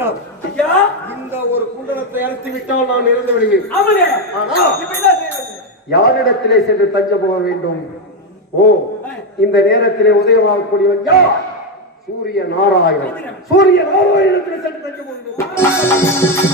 குண்டலம். ஐயா, இந்த ஒரு குண்டலத்தை அழைத்து விட்டால் நான் இறந்து விடுவேன். ஆமாங்க. ஆனா இப்ப என்ன செய்யறது? யாரிடத்திலே சென்று தஞ்சம் போக வேண்டும்? ஓ, இந்த நேரத்திலே உதயமாகக்கூடியவன் யார்? சூரிய நாராயணன். சூரிய நாராயணத்திலே சென்று தஞ்சம் போக வேண்டும்.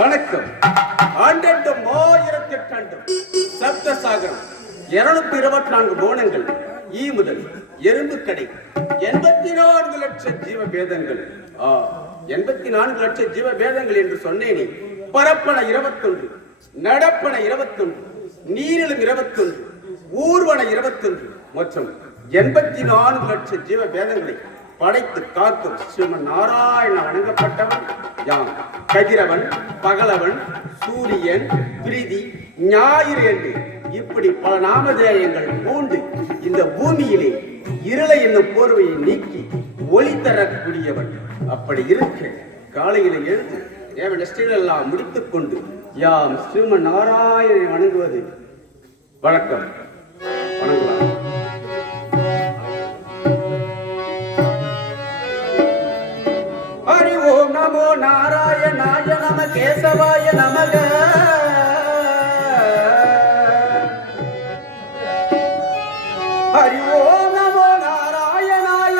வணக்கம். ஆண்டெண்டும் ஆயிரத்தெட்டாண்டும் சப்தசாகரம் 224 கோணங்கள் ஈ முதல் எறும்பு கடை 84 லட்சம் ஜீவ பேதங்கள். 84 லட்சம் ஜீவ பேதங்கள் என்று சொன்னேனே. பரப்பன 21, நடப்பன 21, நீரிலும் 21, ஊர்வன 21 மற்றும் 84 லட்சம் ஜீவ பேதங்களை படைத்து காக்கும் ஸ்ரீமன் நாராயண வணங்கப்பட்டவன் யாம். கதிரவன், பகலவன், சூரியன், பிரீதி, ஞாயிறு என்று இப்படி பல நாமதேயங்கள் பூண்டு இந்த பூமியிலே இருளை என்னும் போர்வையை நீக்கி ஒளி தரக்கூடியவன். அப்படி இருக்க காலையில எழுந்து தேவ நிஷ்டைகள் எல்லாம் முடித்துக் கொண்டு யாம் ஸ்ரீமன் நாராயணனை வணங்குவது வழக்கம். வணங்கலாம். ஓம் நமோ நாராயணாய நம கேசவாய நமக. ஹரி ஓம் நமோ நாராயணாய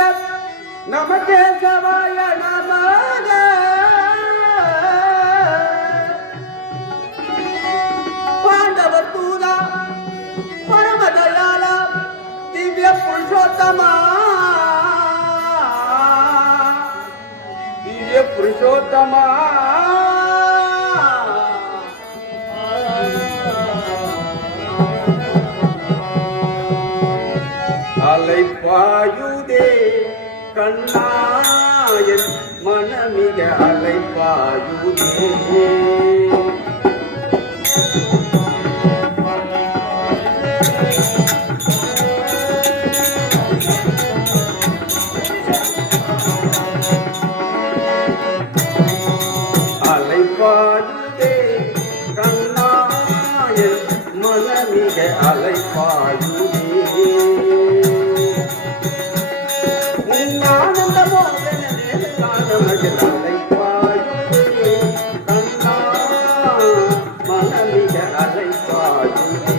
நம கேசவாய நமக. பாண்டவர் தூதா பரமதயாளா திவ்ய புருஷோத்தமா புருஷோத்தமா அலைப்பாயுதே கண்ணாயன் மனமிக அலைப்பாயுதே. அலைப்பாயுதே கண்ணாயன் மனமிக அலைப்பாயுதே. ஆனந்த மோகன காணமகிழ அலைப்பாயுதே கண்ணா மனமிக அலைப்பாயுதே.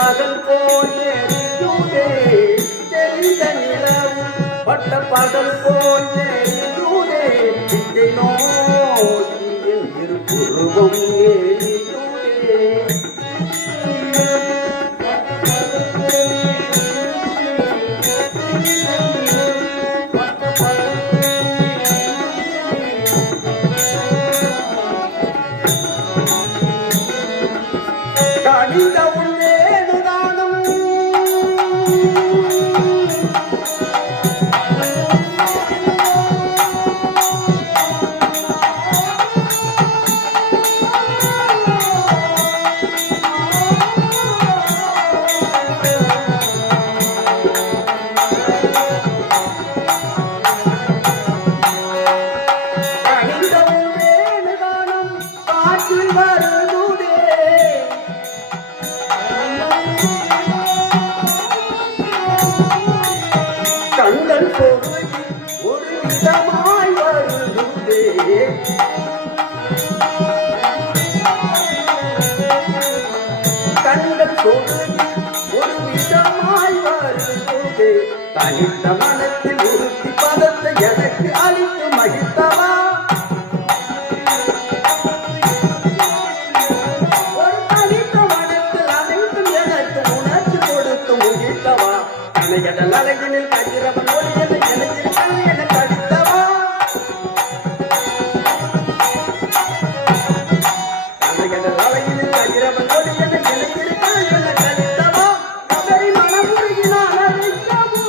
பகல் போல் எரியுதே தெரிந்த நிலவும் பட்ட பகல் போல் எரியுதே இதை நோக்கி என் திருப்புருவம் எரியுதே கணித உள்ளேனுதானம் கணித உள்ளேனுதானம் காற்றில் வருதுதே கண்கள் பொருள் ஒரு விதமாய் வருதுதே கண்கள் பொருள் ஒரு விதமாய் வருதுதே தனித்த மனத்தில் உறுத்தி பதத்தை எனக்கு அளித்து மகிழ்த்தவா ஒரு தனித்த மனத்தில் அனைத்தும் எனக்கு உணர்ச்சி கொடுத்து முகிழ்த்தவா கனைகடல் அழகினில் கதிரவன் ஒளியலை எனக்கிருக்கள் என தடுத்தவா கனைகடல் அழகினில் கதிரவன் ஒளியலை எனக்கிருக்கள் என தடுத்தவா கதறி மனமுருகினால் அழைக்கவோ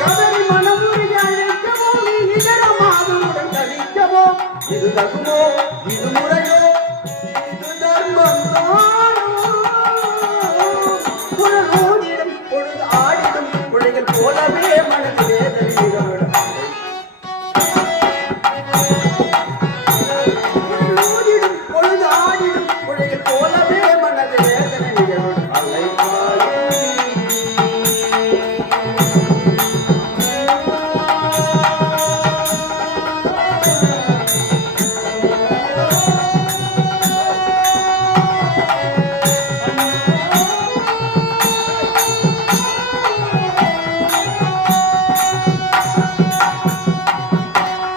கதறி மனமுருகி அழைக்கவோ நீ இதரமாதனுடன் கழிக்கவோ இது தகுமோ இது முறையோ இது தர்மம் புறநோடிடும் பொழுது ஆடிடும் குழைகள் போலவே மனது வேதனைகளும் புறநோடிடும் பொழுது ஆடிடும் குழைகள் போலவே மனது வேதனைகளும் அலைவாயே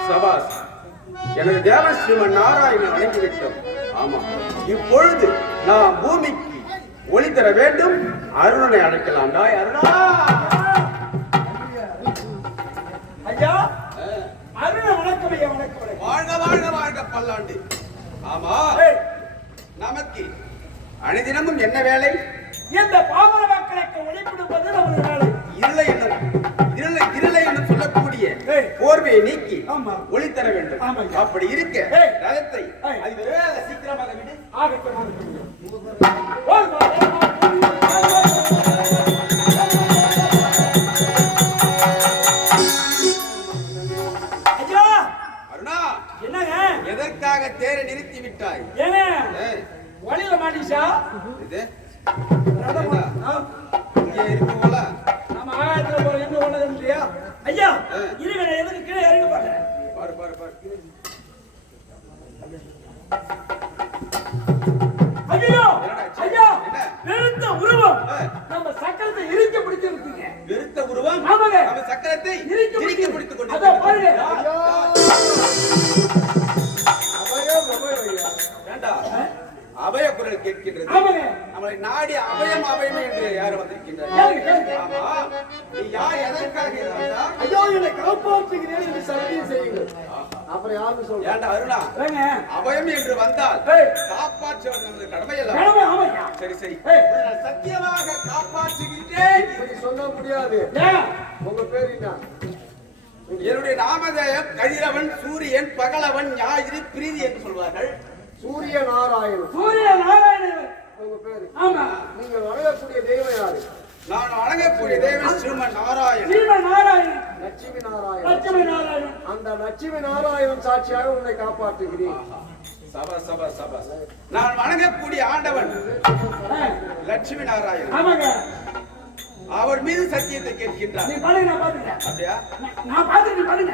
சபாஸ் எனது தேவன் ஸ்ரீமன் நாராயணன் அழைத்துவிட்டோம். ஆமா, இப்பொழுது நாம் பூமிக்கு ஒளி தர வேண்டும். அருணனை அழைக்கலாம். டாய் அருணா. ஐயா அருண வணக்கம் ஐயா வணக்கம் வாழ்க வாழ்க வாழ்க பல்லாண்டு. ஆமா, ஏய், நமக்கு அனுதினமும் என்ன வேலை? இந்த பாமர மக்களுக்கு ஒளி கொடுப்பது நமது வேலை. இருளை என்று சொல்லக்கூடிய ஏய். போர்வையை நீக்கி ஆமா. ஒளி தர வேண்டும். ஆமா. அப்படி இருக்க ஏய். ரதத்தை ஏய். அது வேலை சீக்கிரமாக விடு. ஆகட்டும் ஆகட்டும். ஓடுமா, ஓடுமா. ஐயா அருணா, என்னங்க எதற்காக தேரை நிறுத்தி விட்டாய்? ஏங்க ஏய், வழியில மாட்டிச்சா இது ரதம் ஆ, இங்கே இருக்கு போல. நம்ம ஆகாயத்துல போற எங்க ஓடுறது இல்லையா ஐயா ஆ. இருங்க நான் எதுக்கு கீழே இறங்கி பாக்குறேன் பாரு பாரு பாரு. ஐயோ என்னடா ஆச்சு? ஐயா என்ன? பெருத்த உருவம் ஆ. நம்ம சக்கரத்தை இறுக்கி பிடிச்சிருக்கீங்க வெறுத்த உருவம் ஆமாங்க. நம்ம சக்கரத்தை இறுக்கி இறுக்கி பிடிச்சு பிடித்துக் அதோ பாருங்க வேண்டா, அபய குரல் கேட்கின்றது. ஆமாங்க. நம்மளை நாடி அபயம் அபயம் என்று யார் வந்திருக்கின்றார்? கேளுங்க, கேளுங்க. ஆமா, நீ யார், எதற்காக இருந்தா? ஐயோ என்னை காப்பாற்றுகிறேன் என்று சத்தியம் செய்யுங்கள். அப்புறம் யாருக்கு சொல்றேன்? ஏண்டா அருணா, ஏங்க அபயம் என்று வந்தால் ஏய். காப்பாற்றுவது நமது கடமை அல்ல. கடமை ஆமாய்யா சரி சரி, ஏய். நான் சத்தியமாக காப்பாற்றுகின்றேன். இப்படி சொல்ல முடியாது. ஏன் உங்க பேர் என்ன? என்னுடைய நாமதேயம் கதிரவன், சூரியன், பகலவன், ஞாயிறு, பிரீதி என்று சொல்வார்கள். சூரிய நாராயணன். சூரிய நாராயணன் உங்க பேரு? ஆமா நீங்க வணங்கக்கூடிய தெய்வம் யாரு? நான் வணங்கக்கூடிய தேவன் ஸ்ரீமன் நாராயணன். சீம நாராயணன் லட்சுமி நாராயணன். லட்சுமி நாராயணன் அந்த லட்சுமி நாராயணன் சாட்சியாக உன்னை காப்பாற்றுகிறேன். சபா சபா சபா. நான் வணங்கக்கூடிய ஆண்டவன் ஆ, லட்சுமி நாராயணன். ஆமாங்க அவர் மீது சத்தியத்தை கேட்கின்றார். நீ பாருங்க, நான் பாத்துக்கிறேன். அப்படியா? நான் பாத்துக்கிறேன், நீ பாருங்க.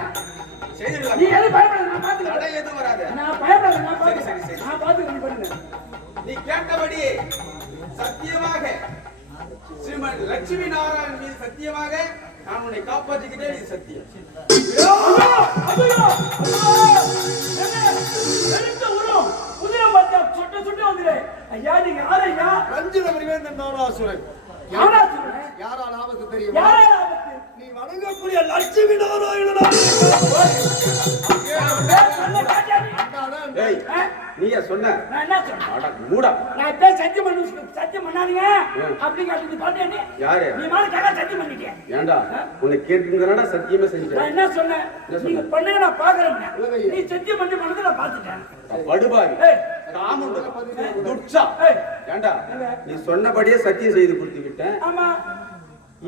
செய்திடலாம். நீ எதுவும் பயப்படாத, நான் பாத்துக்கிறேன். தடை எதுவும் வராது. நான் பயப்படாத, நான் சரி, பாத்துக்கிறேன். சரி. நான் பாத்துக்கிறேன், நீ பாருங்க. நீ கேட்டபடியே சத்தியமாக ஸ்ரீமன் லட்சுமி நாராயணன் மீது சத்தியமாக நான் உன்னை காப்பாற்றுகிறேன். இது சத்தியம். ஐயோ, ஐயோ, ஐயோ! என்ன? வெளுத்த உருவம், உதிரம் பார்த்தா சுட்டு சுட்டு வந்துரு. ஐயா, நீங்க யாரு ஐயா? ரஞ்சித மணிவேந்தன் நாராசுரன். யாரா சொல்றேன்? யாரால் ஆபத்து தெரியுமா? யாரா ஆபத்து? நீ வணங்கக்கூடிய லட்சுமி நாராயணனா? சொல்ல காட்டியா நீ? ஏய், ஆ? நீயா சொன்ன? நான் என்ன சொன்னேன்? அட மூடா. நான் இப்ப சத்தியம் பண்ணாதீங்க அப்படின்னு கேட்டு பாத்தியா நீ? யாரு? நீ மாதிரி கேட்க சத்தியம் பண்ணிட்டியா? ஏண்டா உன்னை கேட்டுங்கறடா சத்தியமே நான் செஞ்சேன். என்ன சொன்னேன்? என்ன நீங்க சொன்ன? பண்ணுங்க, நான் பாக்குறேன். நீ சத்தியம் பண்ணது நான் பாத்துட்டேன். படுபாவி. ஏய், காமுண்டு. துட்சா. ஏய், ஏண்டா நீ சொன்னபடியே சத்தியம் செய்து கொடுத்து விட்டேன். ஆமா,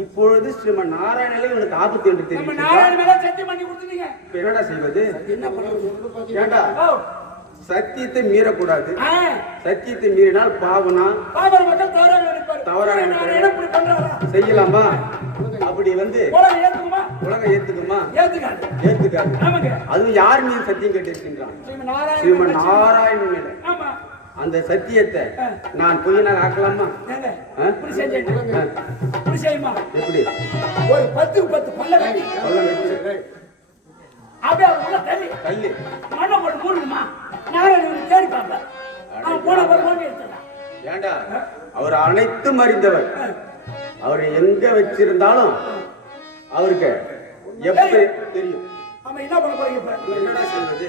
இப்பொழுது ஸ்ரீமன் நாராயணனே உனக்கு ஆபத்து என்று நம்ம தெரிவித்தார். நாராயண மேல சத்தியம் பண்ணி கொடுத்துட்டீங்க. இப்ப என்னடா செய்வது? என்ன பண்றது? ஏண்டா ஓ, சத்தியத்தை மீறக்கூடாது. ஆ, சத்தியத்தை மீறினால் பாவனா பாபர் மக்கள் தவறாக நினைப்பாரு. தவறாக நாராயணன் இப்படி பண்றாரா? செய்யலாமா? அப்படி வந்து உலகம் ஏத்துக்குமா? உலகம் ஏத்துக்குமா? ஏத்துக்காது. ஏத்துக்காது. ஆமாங்க. அது யார் மீது சத்தியம் கேட்டிருக்கின்றான்? ஸ்ரீமன் நாராயணன் ஸ்ரீமன் நாராயணன் மீது. ஆமா. அந்த சத்தியத்தை நான் பொய்யினால் ஆக்கலாமா? ஏங்க, ஆ? இப்படி செஞ்சேன். ஆ. இப்படி செய்யுமா? எப்படி? ஒரு 10 பல்ல கட்டி சொல்ல வேண்டியது. அப்படியே அவர் உள்ள தள்ளி கல்லு. மண்ணை போட்டு மூடணுமா? நாராயணன் தேடி பார்ப்பேன். அவன் போன போய் எடுத்துடலாம். ஏண்டா அவர் அனைத்தும் அறிந்தவர். அவர் எங்க வச்சிருந்தாலும் அவருக்கு எப்படி தெரியும். அவன் என்ன பண்ண போறீங்க இப்ப? என்னடா சொல்றது?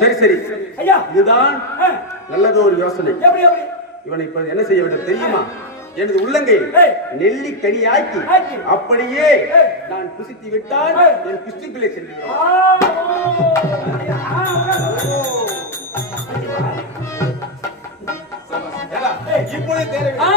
சரி சரி ஐயா, இதுதான் ஆ, நல்லது ஒரு யோசனை. எப்படி எப்படி? இவனை இப்ப என்ன செய்ய வேண்டும் தெரியுமா? எனது உள்ளங்கை ஏய். நெல்லிக்கனி ஆக்கி ஆக்கி. அப்படியே ஏய். நான் புசித்து விட்டால் ஏய். என் கிறிஸ்துக்குள்ளே சென்று ஆ, விடுவான். ஆ, ஏடா, இப்பொழுது தேவை. ஆ.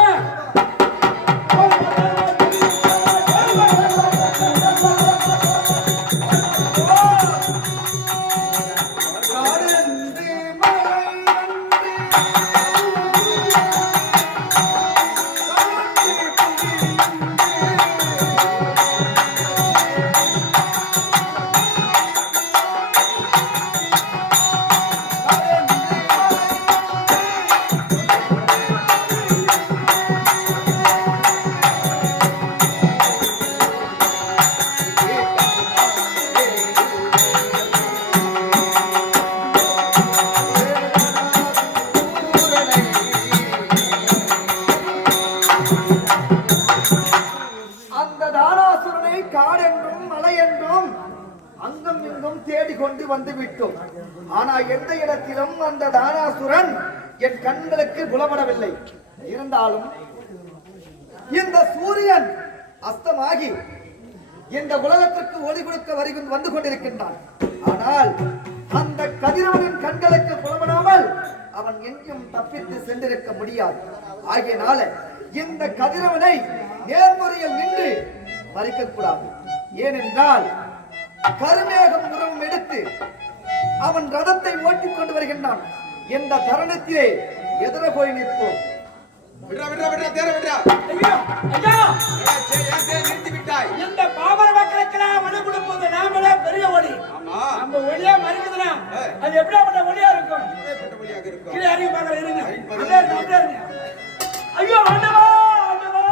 அந்த தாராசுரனை காடென்றும் மலை என்றும் அங்கும் இங்கும் தேடிக்கொண்டு வந்து விட்டோம். ஆனா எந்த இடத்திலும் அந்த தாராசுரன் என் கண்களுக்கு புலப்படவில்லை. இருந்தாலும் இந்த சூரியன் அஸ்தமாகி இந்த உலகத்திற்கு ஒளி கொடுக்க வந்து கொண்டிருக்கின்றான். ஆனால் அந்த கதிரவனின் கண்களுக்கு புலப்படாமல் அவன் எங்கும் தப்பித்து சென்றிருக்க முடியாது. ஆகையினால இந்த கதிரவனை நேர்முறையில் நின்று மறிக்க கூடாது. ஏனென்றால் கருமேகம் உருவம் எடுத்து அவன் ரதத்தை ஓட்டிக் கொண்டு வருகின்றான். இந்த தருணத்திலே எதிர போய் நிற்போம். விட்றா, விட்றா, விட்றா, தேர விட்றா. ஐயோ, ஐயா, ஏடா, சரி, ஏன் தேர நிறுத்தி விட்டாய்? இந்த பாமர மக்களுக்கெல்லாம் ஒளி கொடுப்பது நாமளே பெரிய ஒளி. ஆமா, நம்ம ஒளியா மறைக்குதுன்னா ஏய். அது எப்படியாப்பட்ட ஒளியா இருக்கும்? இப்படிப்பட்ட வழியாக இருக்கும். கீழே இறங்கி பார்க்கல, இருங்க. இறங்கி பார்க்கல. அப்படியே இருங்க, அப்படியே இருங்க. ஐயோ, ஆண்டவா, ஆண்டவா.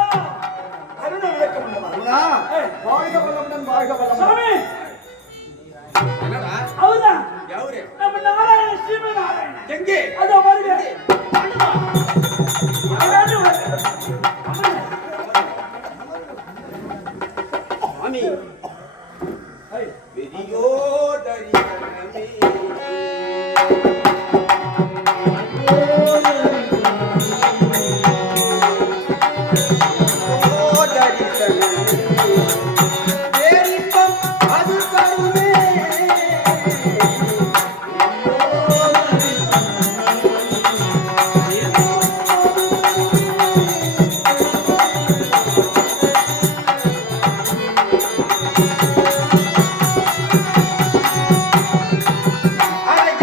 அருண விளக்கம் ஆண்டவா. அருணா, ஏய். வாழ்க வளமுடன், வாழ்க வளமுடன். சாமி, என்னடா? அவர்தான் யாரு? நம்ம நாராயண, ஸ்ரீமன் நாராயணன். எங்கே? அதோ பாருங்க. ஆண்டவா. அழகான ஒரு- அமருங்க. மாமி, ஏய். பெரியோதரி கண்ணமே. பெரியோதரி கண்ணமே. பேரின்பம் அது தருமே. அலை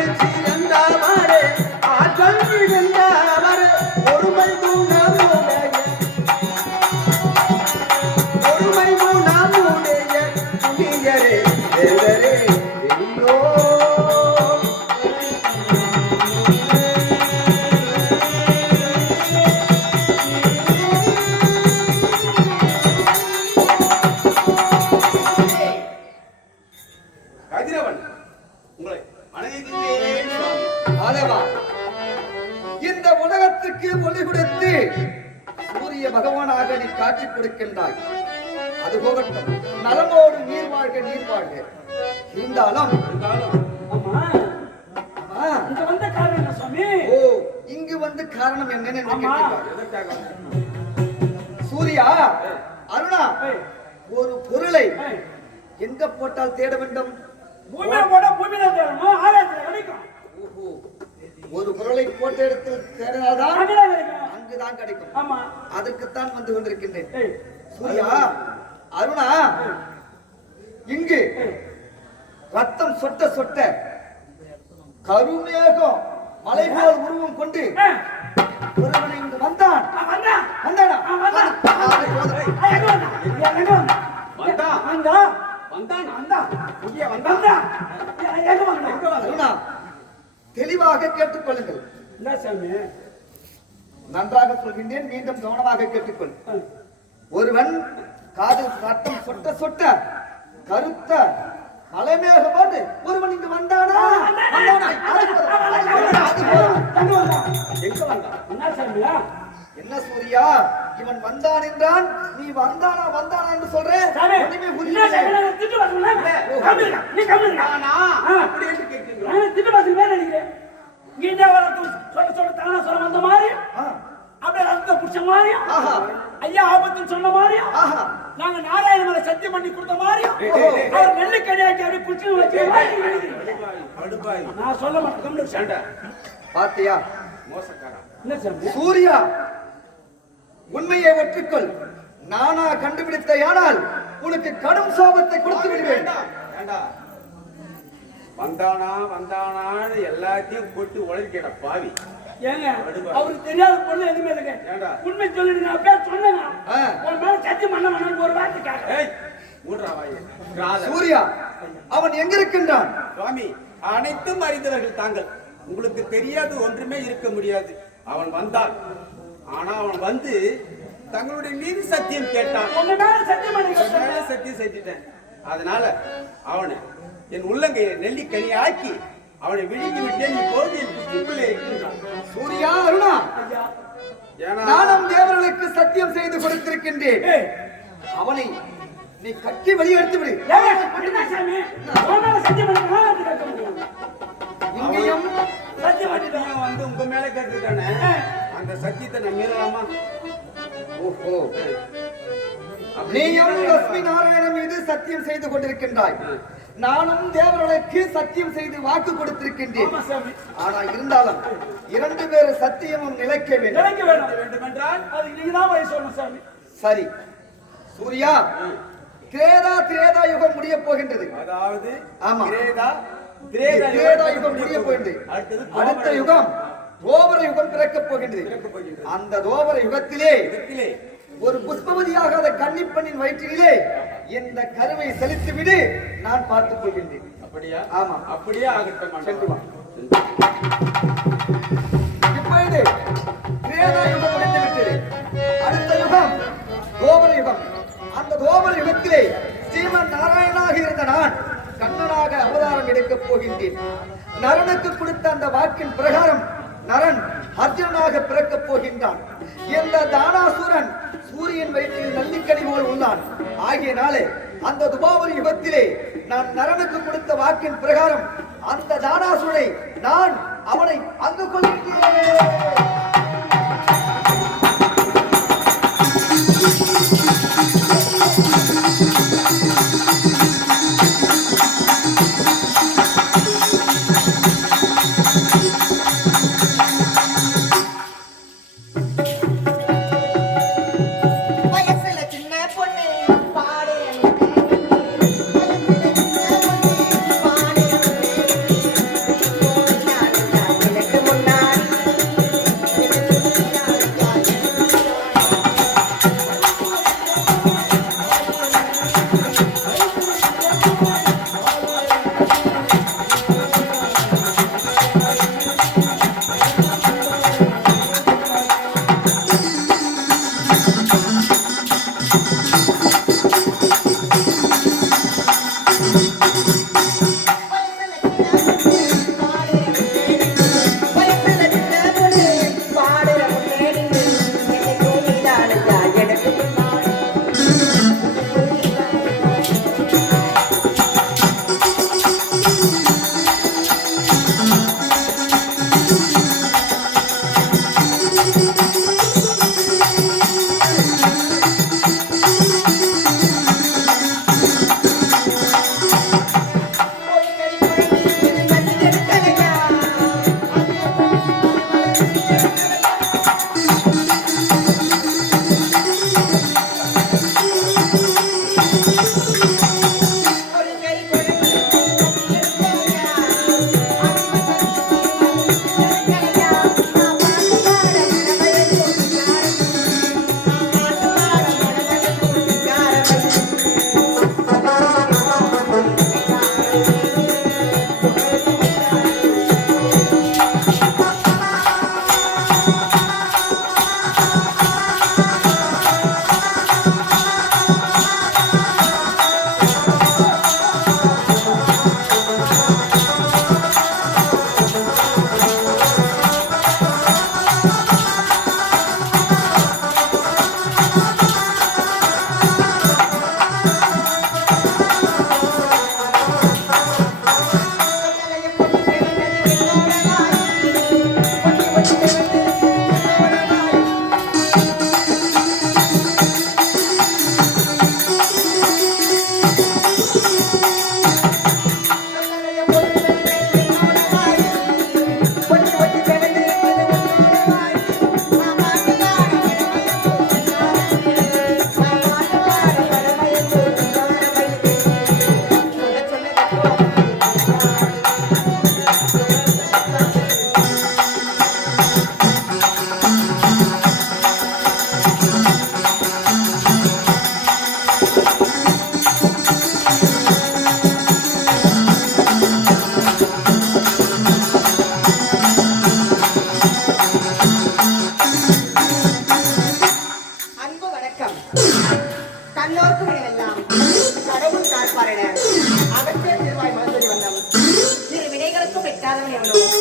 மகிழ்ச்சி என்றவரே ஆற்றல் இருந்தவரே ஒருமை குணமுடைய புனியரே தேவரே தெரிந்தோ கதிரவன் உங்களை வணங்குகிறேன் சுவாமி. ஆதவா, இந்த உலகத்துக்கு ஒளி கொடுத்து சூரிய பகவானாக நீ காட்சி கொடுக்கின்றாய். அது போகட்டும், நலமோடு நீர் வாழ்க நீர் வாழ்க. இருந்தாலும் ஆமா ஆ, இங்க வந்த காரணம் என்ன சுவாமி? ஓ இங்கு வந்து காரணம் என்னன்னு எனக்கு ஆமா. கேட்கிறாய். எதற்காக வந்தீங்க? சூர்யா, அருணா, ஏய், ஒரு பொருளை ஏய், எங்க போட்டால் தேட வேண்டும்? பூமியில போட்டா பூமியில தேடணும், ஆகாயத்துல கிடைக்கும். ஓஹோ, ஒரு பொருளை போட்ட இடத்தில் தேடினால்தான் அங்கதான் கிடைக்கும். அங்குதான் கிடைக்கும். ஆமா. அதற்குத்தான் வந்து கொண்டிருக்கின்றேன். ஏய், சூர்யா, அருணா, இங்கு ரத்தம் சொட்ட சொட்ட கருமேகம் மலை போல் உருவம் கொண்டு ஏய், ஒருவன் இங்கு வந்தான். வந்தா. வந்தானா? வந்தான். அது போதும். ஏய், எங்க வந்தா? எங்க வந்தா? வந்தான். வந்தா. வந்தான். வந்தா. இங்கே வந்தா. எங்க வந்தா? அருணா, தெளிவாக கேட்டுக்கொள்ளுங்கள். என்ன சாமி? நன்றாக சொல்கின்றேன், மீண்டும் கவனமாக கேட்டுக்கொள். ஒருவன் காதில் ரத்தம் சொட்ட சொட்ட கருத்த மலைமேகம் போட்டு ஒருவன் இங்கு வந்தானா? வந்தானா? அது போதும். அது போதும். எங்க வந்தா? எங்க வந்தான்? என்ன சாமியா? என்ன சூர்யா, இவன் வந்தான் என்றான், நீ வந்தானா வந்தானா என்று சொல்ற? சாமி, ஒண்ணுமே என்ன புரியல. சாமி, நான் திட்டு வாசல்ல? கம்முனு, நீ கம்முனு. நானா? ஆ. அப்படி என்று கேட்கிறீங்களா? நான் திட்டு வாசல் வேற நினைக்கிறேன். இங்கே வரத்து சொல்ல சொல்ல தானா சொல்ல வந்த மாதிரி, ஆ, அப்படியே ரத்தத்தை புடிச்ச மாதிரியும், ஆஹா, ஐயா ஆபத்துன்னு சொன்ன மாதிரியும், ஆஹா. நாங்க நாராயண மேல சத்தியம் பண்ணி கொடுத்த மாதிரியும், அவர் நெல்லிக்கனியாக்கி அப்படி குச்சி வச்சு மாதிரி நீங்க நினைக்கிறீங்க. கடுப்பாய். நான் சொல்ல மாட்டேன், கம்முனு இரு. சண்டை. பாத்தியா மோசக்காரன். என்ன சாமி? சூர்யா, உண்மையை ஒற்றுக்கொள். நானா கண்டுபிடித்த யானால் உனக்கு கடும் சாபத்தை கொடுத்து விடுவேன். வேண்டாம். வேண்டாம். வந்தானா வந்தானான்னு எல்லாத்தையும் போட்டு உழைக்கிற பாவி. ஏங்க, அவருக்கு தெரியாத பொண்ணு எதுவுமே இல்லைங்க. ஏண்டா? உண்மை சொல்லிட்டு நான் அப்படியே சொன்னேங்க. ஆ. ஒரு மேல சத்தியம் பண்ண வேணாம்னு ஒரு வார்த்தை கேட்க. ஏய், மூன்றா வாயே. ராதா. சூர்யா, அவன் எங்க இருக்கின்றான்? சுவாமி, அனைத்தும் அறிந்தவர்கள் தாங்கள். உங்களுக்கு தெரியாது ஒன்றுமே இருக்க முடியாது. அவன் வந்தான். ஆனா அவன் வந்து தங்களுடைய மீது சத்தியம் கேட்டான். உங்க மேல சத்தியம் பண்ணி உன் மேல சத்தியம் செஞ்சுட்டேன். அதனால அவனை என் உள்ளங்கையை நெல்லிக்கனி ஆக்கி அவனை விழுங்கி விட்டேன். இப்போது என் புத்திக்குள்ளே இருக்கின்றான். சூர்யா, அருணா, ஐயா, ஏன்னா நானும் தேவர்களுக்கு சத்தியம் செய்து கொடுத்திருக்கின்றேன். ஏய், அவனை நீ கட்டி வெளியெடுத்து விடு. ஏங்க, என்ன சாமி? உன் மேல சத்தியம் பண்ணி நான் எப்படி கேட்க முடியும்? இங்கேயும் சத்தியம் பண்ணிட்டேன். சத்தியம் வந்து உங்க மேல கேட்டுட்டானே, அந்த சத்தியத்தை நான் மீறலாமா? ஓஹோ, அப்படி நீயும் மீறலாமா? லட்சுமி நாராயணன் மீது சத்தியம் செய்து கொண்டிருக்கின்றாய். நானும் தேவர்களுக்கு சத்தியம் செய்து வாக்கு கொடுத்திருக்கின்றேன். ஆமா சாமி, ஆனா இருந்தாலும் இரண்டு பேர் சத்தியமும் நிலைக்க வேண்டும். நினைக்க வேணும். வேண்டுமென்றால் அதுக்கு நீங்க தான் வழி சொல்லணும் சாமி. சரி சூர்யா, கிரேதா திரேதா யுகம் முடிய போகின்றது. அதாவது ஆமா. திரேதா யுகம் முடிய போகின்றது. அடுத்தது அடுத்த யுகம் துவாபர யுகம் பிறக்கப் போகின்றது. பிறக்கப் போகின்றது. அந்த துவாபர யுகத்திலே இதற்கிலே ஒரு புஷ்பவதியாகாத கன்னிப்பெண்ணின் வயிற்றிலே இந்த கருவை செலுத்தி விடு, நான் பார்த்துக் கொள்கின்றேன். அப்படியா? ஆமா. அப்படியே ஆகட்டும். சென்று வா. இப்பொழுது திரேதா யுகம் முடிந்து விட்டது. அடுத்த யுகம் துவாபர யுகம். அந்த துவாபர யுகத்திலே ஸ்ரீமன் நாராயணனாக இருந்த நான் கண்ணனாக அவதாரம் எடுக்கப் போகின்றேன். நரனுக்கு கொடுத்த அந்த வாக்கின் பிரகாரம் நரன் அர்ஜுனனாக பிறக்கப் போகின்றான். இந்த தானாசுரன் சூரியன் வயிற்றில் நல்லிக்கனி போல் உள்ளான். ஆகியனாலே அந்த துபாவரி யுகத்திலே நான் நரனுக்கு கொடுத்த வாக்கின் பிரகாரம் அந்த தானாசுரனை நான் அவனை அங்கு கொள்கிறேன். வயசுல சின்ன பொண்ணு பாடு வயசுல சின்ன பொண்ணு பாடு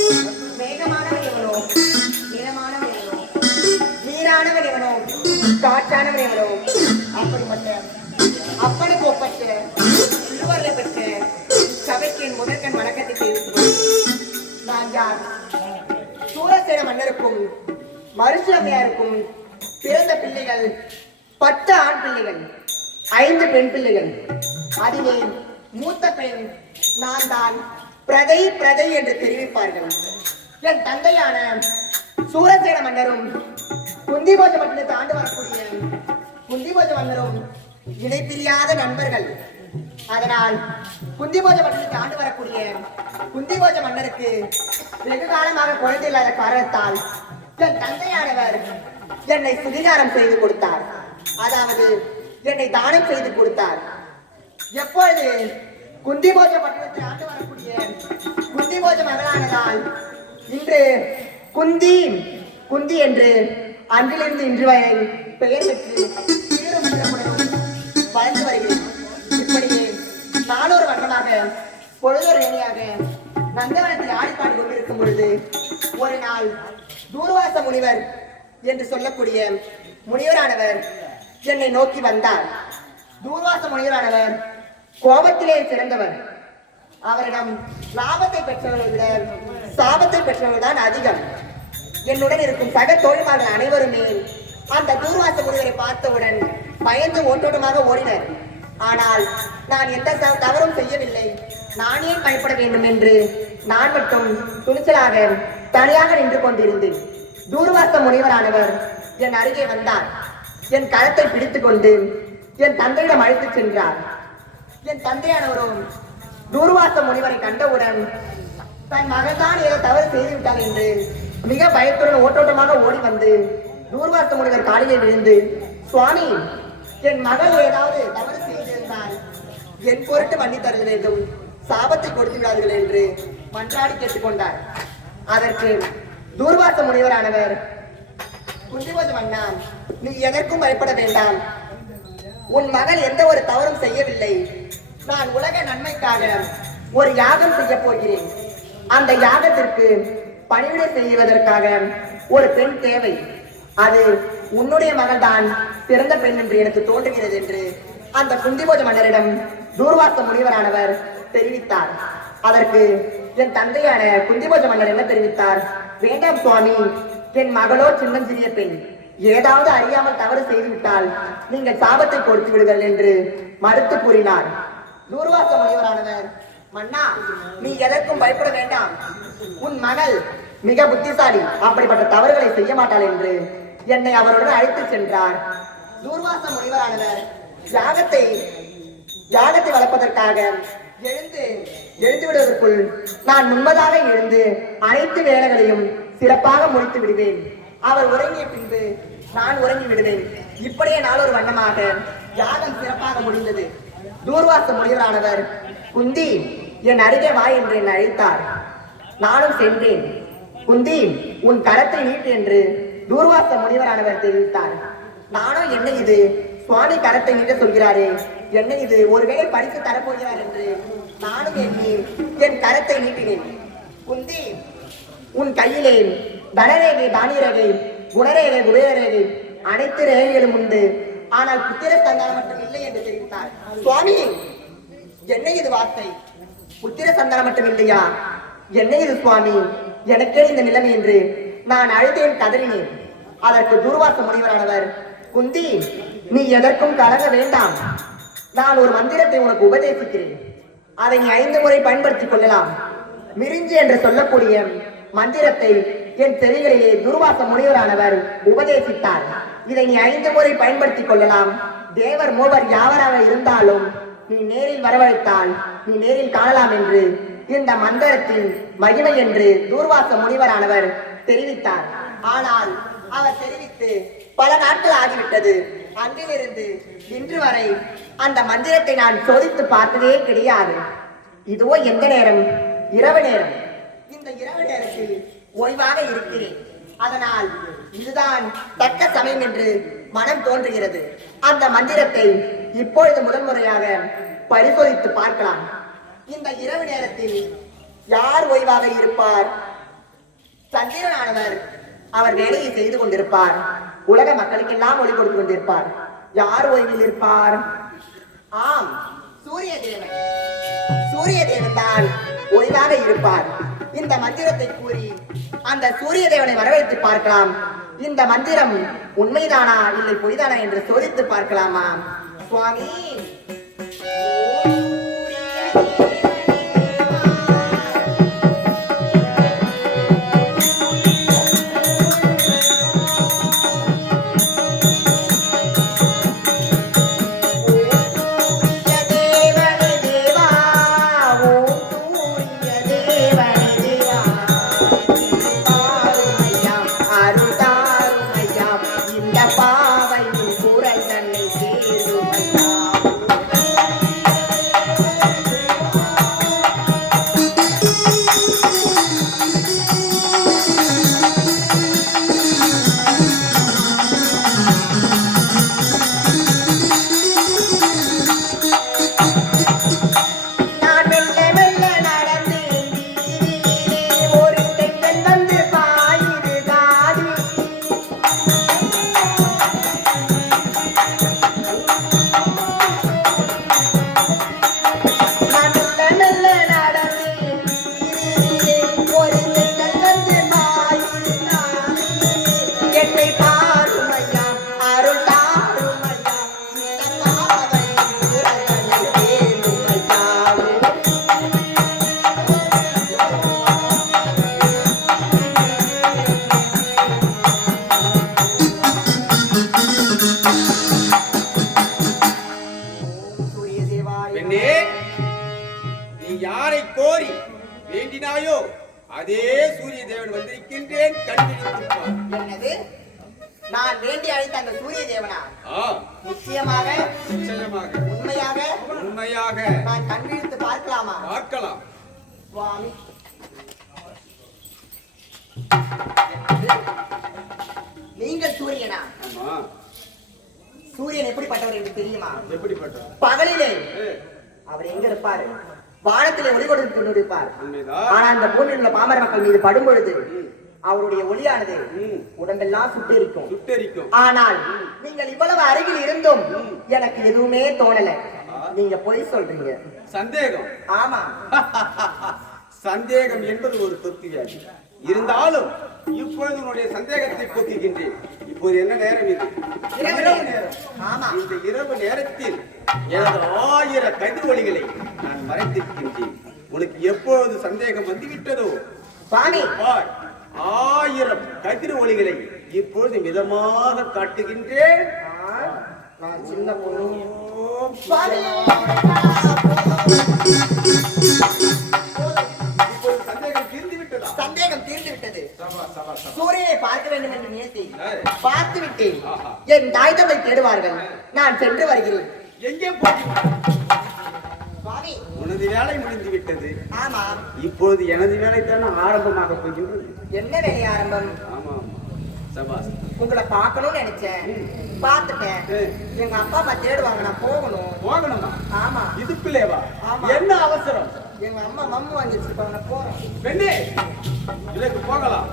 வேகமானவன் எவனோ, நிலமானவன் எவனோ, நீரானவன் எவனோ, காற்றானவன் எவனோ, அப்படிப்பட்ட அப்பனுக்கு ஒப்பற்ற திருவருளை பெற்ற சபைக்கு என் முதற்கண் வணக்கத்தை தெரிவித்துக் நான் யார்? சூரசேன மன்னருக்கும் மருசுலமையாருக்கும் பிறந்த பிள்ளைகள் 10 ஆண் பிள்ளைகள், 5 பெண் பிள்ளைகள். அதிலே மூத்த பெண் நான் தான். பிரதை பிரதை என்று தெரிவிப்பார்கள். என் தந்தையான சூரசேன மன்னரும் குந்திபோஜ மன்னத்தை ஆண்டு வரக்கூடிய குந்திபோஜ மன்னரும் இணைப்பிரியாத நண்பர்கள். அதனால் குந்திபோஜ மன்னத்தை ஆண்டு வரக்கூடிய குந்திபோஜ மன்னருக்கு வெகு காலமாக குழந்தை இல்லாத காரணத்தால் என் தந்தையானவர் என்னை சுதிகாரம் செய்து கொடுத்தார். அதாவது என்னை தானம் செய்து கொடுத்தார். எப்பொழுது குந்திபோஜ பட்டணத்தை ஆண்டு வரக்கூடிய குந்திபோஜ மகளானதால் இன்று குந்தி குந்தி என்று அன்றிலிருந்து இன்று வரை பெயர் பெற்று சீரும் சிறப்புடனும் வளர்ந்து வருகிறேன். இப்படியே நானொரு வண்ணமாக பொழுதொரு வேணியாக நந்தவனத்தில் ஆடிப்பாடி கொண்டிருக்கும் பொழுது ஒரு நாள் தூர்வாச முனிவர் என்று சொல்லக்கூடிய முனிவரானவர் என்னை நோக்கி வந்தார். தூர்வாச முனிவரானவர் கோபத்திலே சிறந்தவர். அவரிடம் லாபத்தை பெற்றவர்களை விட சாபத்தை பெற்றவர்கள் தான் அதிகம். என்னுடன் இருக்கும் சக தோழிமார்கள் அனைவருமே அந்த தூர்வாச முனிவரை பார்த்தவுடன் பயந்து ஓட்டோட்டமாக ஓடினர். ஆனால் நான் எந்த தவறும் செய்யவில்லை, நான் ஏன் பயப்பட வேண்டும் என்று நான் மட்டும் துணிச்சலாக தனியாக நின்று கொண்டிருந்தேன். தூர்வாச முனிவரானவர் என் அருகே வந்தார். என் கரத்தை பிடித்துக் கொண்டு என் தந்தையிடம் அழைத்துச் சென்றார். என் தந்தையானவரும் தூர்வாச முனிவரை கண்டவுடன் தன் மகன்தான் ஏதோ தவறு செய்துவிட்டார் என்று மிக பயத்துடன் ஓட்டோட்டமாக ஓடி வந்து தூர்வாச முனிவர் காலிலே விழுந்து, சுவாமி, என் மகள் ஏதாவது தவறு செய்திருந்தால் என் பொருட்டு மன்னித் தர வேண்டும், சாபத்தை கொடுத்து விடாதீர்கள் என்று மன்றாடி கேட்டுக்கொண்டார். அதற்கு தூர்வாச முனிவரானவர், குந்திபோஜ மன்னா, நீ எதற்கும் பயப்பட வேண்டாம். உன் மகள் எந்த ஒரு தவறும் செய்யவில்லை. நான் உலக நன்மைக்காக ஒரு யாகம் செய்ய போகிறேன். அந்த யாகத்திற்கு பணிவிடை செய்வதற்காக ஒரு பெண் தேவை. அது உன்னுடைய மகள் தான் சிறந்த பெண் என்று எனக்கு தோன்றுகிறது என்று அந்த குந்திபோஜ மன்னரிடம் தூர்வாச முனிவரானவர் தெரிவித்தார். அதற்கு என் தந்தையான குந்திபோஜ மன்னர் என்ன தெரிவித்தார்? வேண்டாம் சுவாமி, என் மகளோ சின்னஞ்சிறிய பெண், ஏதாவது அறியாமல் தவறு செய்துவிட்டால் நீங்கள் சாபத்தை கொடுத்து விடுங்கள் என்று மறுத்து கூறினார். தூர்வாச முனிவரானவர், மன்னா, நீ எதற்கும் பயப்பட வேண்டாம். உன் மகள் மிக புத்திசாலி, அப்படிப்பட்ட தவறுகளை செய்ய மாட்டாள் என்று என்னை அவருடன் அழைத்து சென்றார். தூர்வாச முனிவரானவர் யாகத்தை வளர்ப்பதற்காக எழுந்து விடுவதற்குள் நான் முன்பதாக எழுந்து அனைத்து வேலைகளையும் சிறப்பாக முடித்து விடுவேன். அவர் உறங்கிய பின்பு நான் உறங்கி விடுவேன். இப்படியே நாளொரு வண்ணமாக யாகம் சிறப்பாக முடிந்தது. தூர்வாச முனிவரானவர், குந்தி, என் அருகே வா என்று என்னை அழைத்தார். நானும் சென்றேன். குந்தி, உன் கரத்தை நீட்டு என்று தூர்வாச முனிவரானவர் தெரிவித்தார். நானும் என்ன இது, சுவாமி கரத்தை நீட்ட சொல்கிறாரே, என்ன இது, ஒருவேளை பரிசு தரப்போகிறார் என்று நானும் எண்ணி என் கரத்தை நீட்டினேன். குந்தி, உன் கையிலே தனரேகை, தானியரேகை, குணரேகை, குபேரரேகை அனைத்து ரேகைகளும் உண்டு. ஆனால் புத்திர சந்தானம் மட்டும் இல்லை என்று தெரிவித்தார். சுவாமி, என்ன இது வார்த்தை? புத்திர சந்தானம் மட்டும் இல்லையா? என்ன இது சுவாமி, எனக்கே இந்த நிலைமை என்று நான் அழுதேன், கதறினேன். அதற்கு தூர்வாச முனிவரானவர், குந்தி, நீ எதற்கும் கலங்க வேண்டாம். நான் ஒரு மந்திரத்தை உனக்கு உபதேசிக்கிறேன். அதை நீ 5 முறை பயன்படுத்திக் கொள்ளலாம். மிரிஞ்சி என்று சொல்லக்கூடிய மந்திரத்தை என் செவிகளிலே தூர்வாச முனிவரானவர் உபதேசித்தார். இதை நீ 5 முறை பயன்படுத்திக் கொள்ளலாம். தேவர் மூவர் யாவராக இருந்தாலும் நீ நேரில் வரவழைத்தால் நீ நேரில் காணலாம் என்று இந்த மந்திரத்தின் மகிமை என்று தூர்வாச முனிவரானவர் தெரிவித்தார். ஆனால் அவர் தெரிவித்து பல நாட்கள் ஆகிவிட்டது. அன்றிலிருந்து இன்று வரை அந்த மந்திரத்தை நான் சோதித்து பார்த்ததே கிடையாது. இதுவோ எந்த நேரம்? இரவு நேரம். இந்த இரவு நேரத்தில் ஓய்வாக இருக்கிறேன். அதனால் இதுதான் தக்க சமயம் என்று மனம் தோன்றுகிறது. அந்த மந்திரத்தை இப்பொழுது முதல் முறையாக பரிசோதித்து பார்க்கலாம். இந்த இரவு நேரத்தில் யார் ஓய்வாக இருப்பார்? சந்திரனானவர் அவர் வேலையை செய்து கொண்டிருப்பார். உலக மக்களுக்கெல்லாம் ஒளி கொடுத்து கொண்டிருப்பார். யார் ஓய்வில் இருப்பார்? ஆம், சூரிய தேவன். சூரிய தேவன் தான் ஓய்வாக இருப்பார். இந்த மந்திரத்தை கூறி அந்த சூரிய தேவனை வரவேற்று பார்க்கலாம். இந்த மந்திரம் உண்மைதானா இல்லை பொய்தானா என்று சோதித்து பார்க்கலாமா? சுவாமி, அதே சூரிய தேவன் வந்திருக்கின்றேன். என்னது? நான் வேண்டி அழைத்த அந்த சூரிய தேவனா? நிச்சயமாக உண்மையாக நான் கண்விழித்து பார்க்கலாமா? பார்க்கலாம். சுவாமி, நீங்கள் சூரியனா? சூரியன் எப்படிப்பட்டவர் என்று தெரியுமா? எப்படிப்பட்டவர்? பகலிலே அவர் எங்க இருப்பாரு? வானத்திலே ஒளி கொடுத்து கொண்டிருப்பார். ஆனா அந்த பூமியில் உள்ள பாமர மக்கள் மீது படும் பொழுது அவருடைய ஒளியானது உடம்பெல்லாம் சுட்டெரிக்கும். ஆனால் நீங்கள் இவ்வளவு அருகில் இருந்தும் எனக்கு எதுவுமே தோணல. நீங்க பொய் சொல்றீங்க. சந்தேகம்? ஆமா. சந்தேகம் என்பது ஒரு தொத்தியாதி. இருந்தாலும் இப்பொழுது உன்னுடைய சந்தேகத்தை போக்குகின்றேன். இப்போது என்ன நேரம் இது? இரவு நேரம். ஆமா. இந்த இரவு நேரத்தில் எனது 1000 கதிர் ஒளிகளை நான் மறைத்திருக்கின்றேன். உனக்கு எப்போது சந்தேகம் வந்துவிட்டதோ சுவாமி, 1000 கதிர் ஒளிகளை இப்பொழுது மிதமாக காட்டுகின்றேன். நான் சின்ன பொண்ணு. சந்தேகம் தீர்ந்து விட்டது. சூரியனை பார்க்க வேண்டும் என்று நினைத்து பார்த்து விட்டேன். என் தாய் தந்தை தேடுவார்கள். நான் சென்று வருகிறேன். எங்கே போகிறீர்கள்? சுவாமி, உனது வேலை முடிந்து விட்டது. ஆமா. இப்போது எனது வேலை தானே ஆரம்பமாக போகிறது. என்ன வேலை ஆரம்பம்? ஆமா, சபாஸ். உங்களை பார்க்கணும்னு நினைச்சேன், பார்த்துட்டேன். எங்க அப்பா அம்மா தேடுவாங்க, நான் போகணுமா? ஆமா. இதுக்குள்ளேவா? ஆமா. என்ன அவசரம்? எங்க அம்மா மம்மு வாங்கி வச்சிருப்பாங்க, நான் போறேன். பெண்ணே, இதற்கு போகலாம்.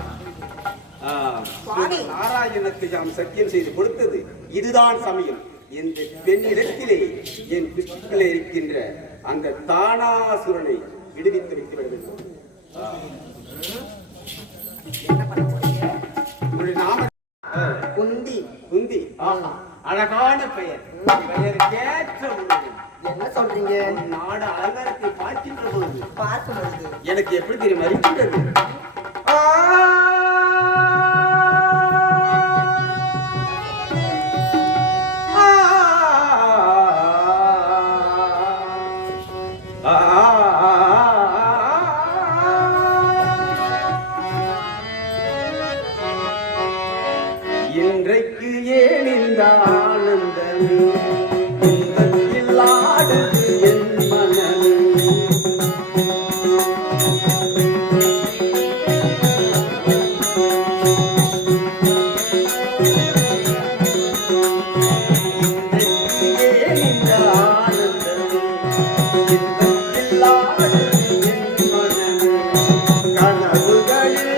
சுவாமி, நாராயணனுக்கு நாம் சத்தியம் செய்து கொடுத்தது இதுதான் சமயம். இந்த பெண்ணிடத்திலே என் பிச்சுக்களே இருக்கின்ற அந்த தானாசுரனை விடுவித்து வைத்து விட வேண்டும். என்ன பண்ண போறீங்க? உங்களுடைய நாம குந்தி. குந்தி. அழகான பெயர். பெயருக்கேற்ற உள்ளது. என்ன சொல்றீங்க? நாடு அலங்காரத்தை பார்க்கின்ற பொழுது பார்க்கும் பொழுது எனக்கு எப்படி தெரியும் அறிக்கின்றது? இன்றைக்கு ஏன் இந்த ஆனந்தமே துன்பத்தில் ஆடுது என் மனமே. இன்றைக்கு ஏன் இந்த ஆனந்தமே துன்பத்தில் ஆடுது என் மனமே. கனவுகளில்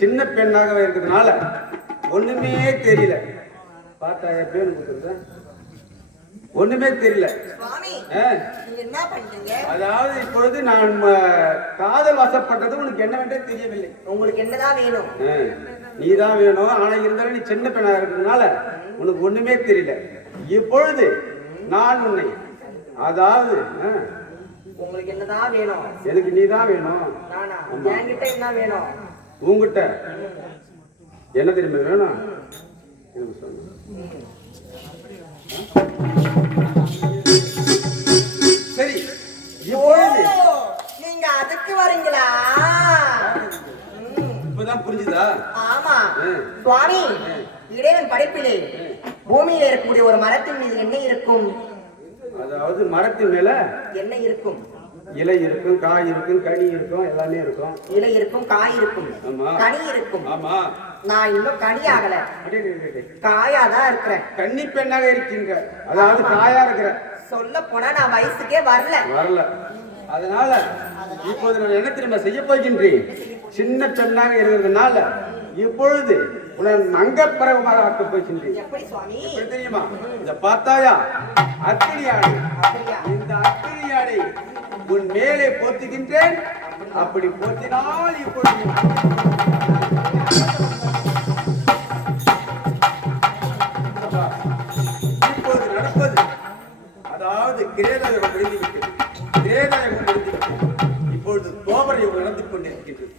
சின்ன பெண்ணாகவே இருக்கிறதுனால ஒண்ணுமே தெரியல. பார்த்தா பேரு கொடுத்துருக்க ஒண்ணுமே தெரியல. சுவாமி, நீங்க என்ன பண்றீங்க? அதாவது இப்பொழுது நான் காதல் வசப்பட்டது உனக்கு என்னவென்றே தெரியவில்லை. உங்களுக்கு என்னதான் வேணும்? நீதான் வேணும். ஆனா இருந்தாலும் நீ சின்ன பெண்ணாக இருக்கிறதுனால உனக்கு ஒண்ணுமே தெரியல. இப்பொழுது நான் உன்னை, அதாவது உங்களுக்கு என்னதான் வேணும்? எனக்கு நீதான் வேணும். நானா? என்கிட்ட என்ன வேணும்? உங்ககிட்ட என்ன தெரியுமா வேணும்? சரி, நீங்க அதுக்கு வரீங்களா? இப்பதான் புரிஞ்சுதா? ஆமா சுவாமி, இறைவன் படைப்பிலே பூமியில இருக்கக்கூடிய ஒரு மரத்தின் மீது என்ன இருக்கும்? அதாவது மரத்தின் மேல என்ன இருக்கும்? இலை இருக்கும், காய் இருக்கும், கனி இருக்கும், எல்லாமே இருக்கும். இலை இருக்கும், காய் இருக்கும், கனி இருக்கும். ஆமா, நான் இன்னும் கனி ஆகல, காயாதான் இருக்கிறேன். கன்னி பெண்ணாக இருக்கின்ற, அதாவது காயா இருக்கிற. சொல்ல போனா நான் வயசுக்கே வரல. அதனால இப்போது நான் என்ன திரும்ப செய்ய போகின்றேன்? சின்ன பெண்ணாக இருக்கிறதுனால இப்பொழுது உன்னை அங்கப்பறவமாக ஆக்கப் போகின்றேன். எப்படி சுவாமி? தெரியுமா? இத பார்த்தாயா? அக்கினியாடை. இந்த அக்கினியாடை உன் மேலே போத்துகின்றேன். அப்படி போத்தினால் இப்பொழுது நடப்பது, அதாவது கிரேதயுகம் முடிந்துவிட்டது. இப்பொழுது தோபர யுகம் வந்து கொண்டிருக்கின்றது.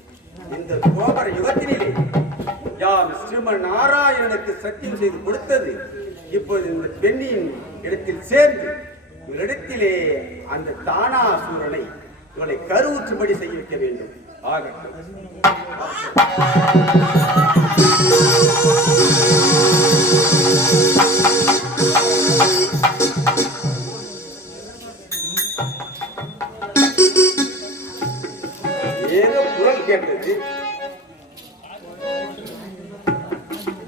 இந்த கோபர யுகத்தினிலே யாம் ஸ்ரீமன் நாராயணனுக்கு சத்தியம் செய்து கொடுத்தது இப்போது இந்த பெண்ணின் இடத்தில் சேர்ந்து இவரிடத்திலே அந்த தானாசூரனை இவளை கருவுற்றுபடி செய்ய வைக்க வேண்டும். ஆகட்டும். ஏதோ குரல் கேட்டது.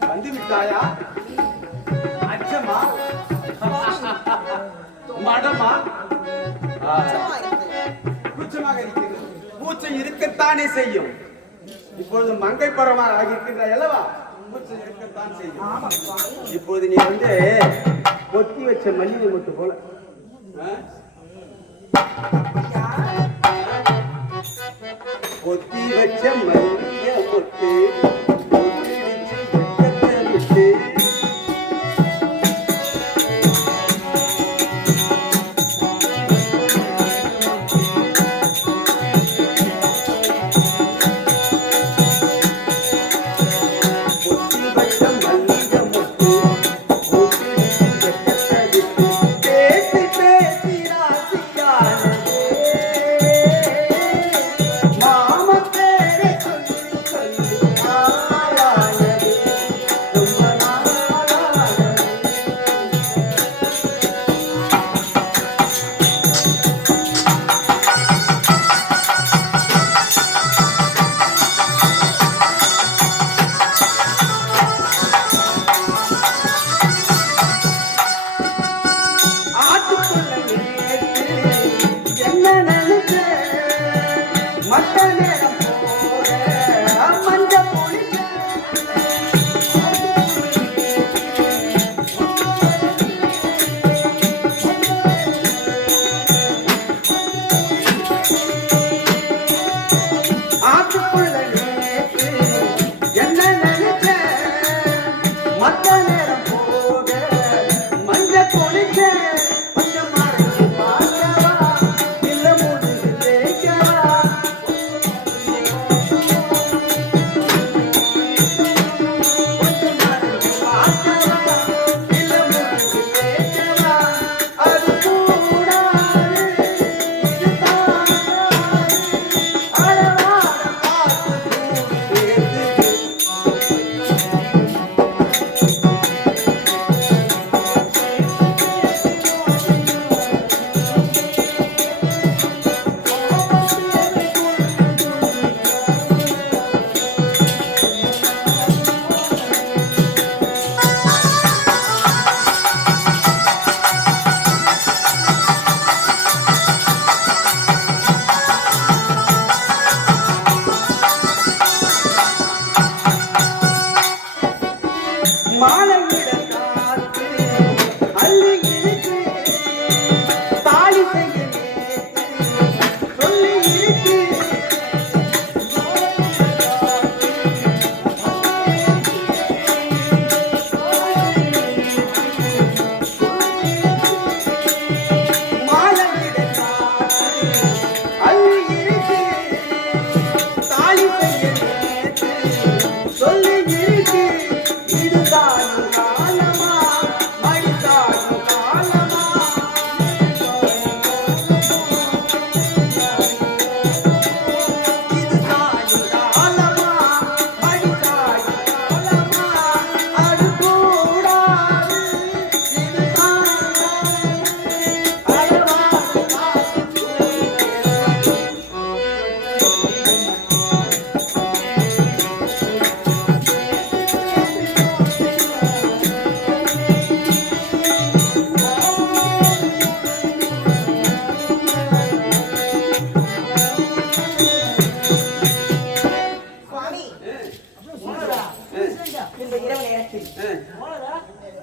வந்து விட்டாயா? அச்சமா? மடமா? கூச்சமாக இருக்கிறது. கூச்சம் இருக்கத்தானே செய்யும். இப்பொழுது மங்கை பரமாக ஆகியிருக்கின்றாய் அல்லவா? கூச்சம் இருக்கத்தான் செய்யும். இப்போது நீ வந்து கொத்தி வச்ச மல்லிகை மொட்டு போல கொத்தி வச்ச மல்லிகை மொட்டு விட்டு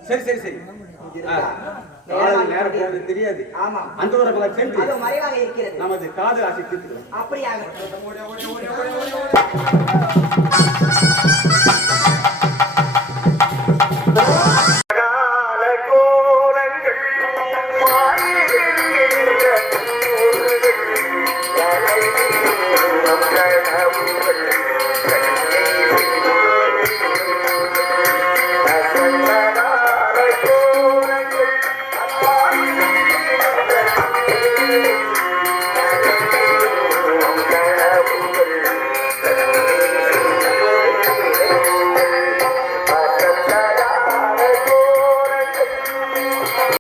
சரி சரி சரி நேரம் போறது தெரியாது. ஆமா, அந்த ஒரு பக்கம் சென்று அது மறைவாக இருக்கிறது. நமது காதல் ஆசை தீர்த்துக்கிறோம். அப்படியாக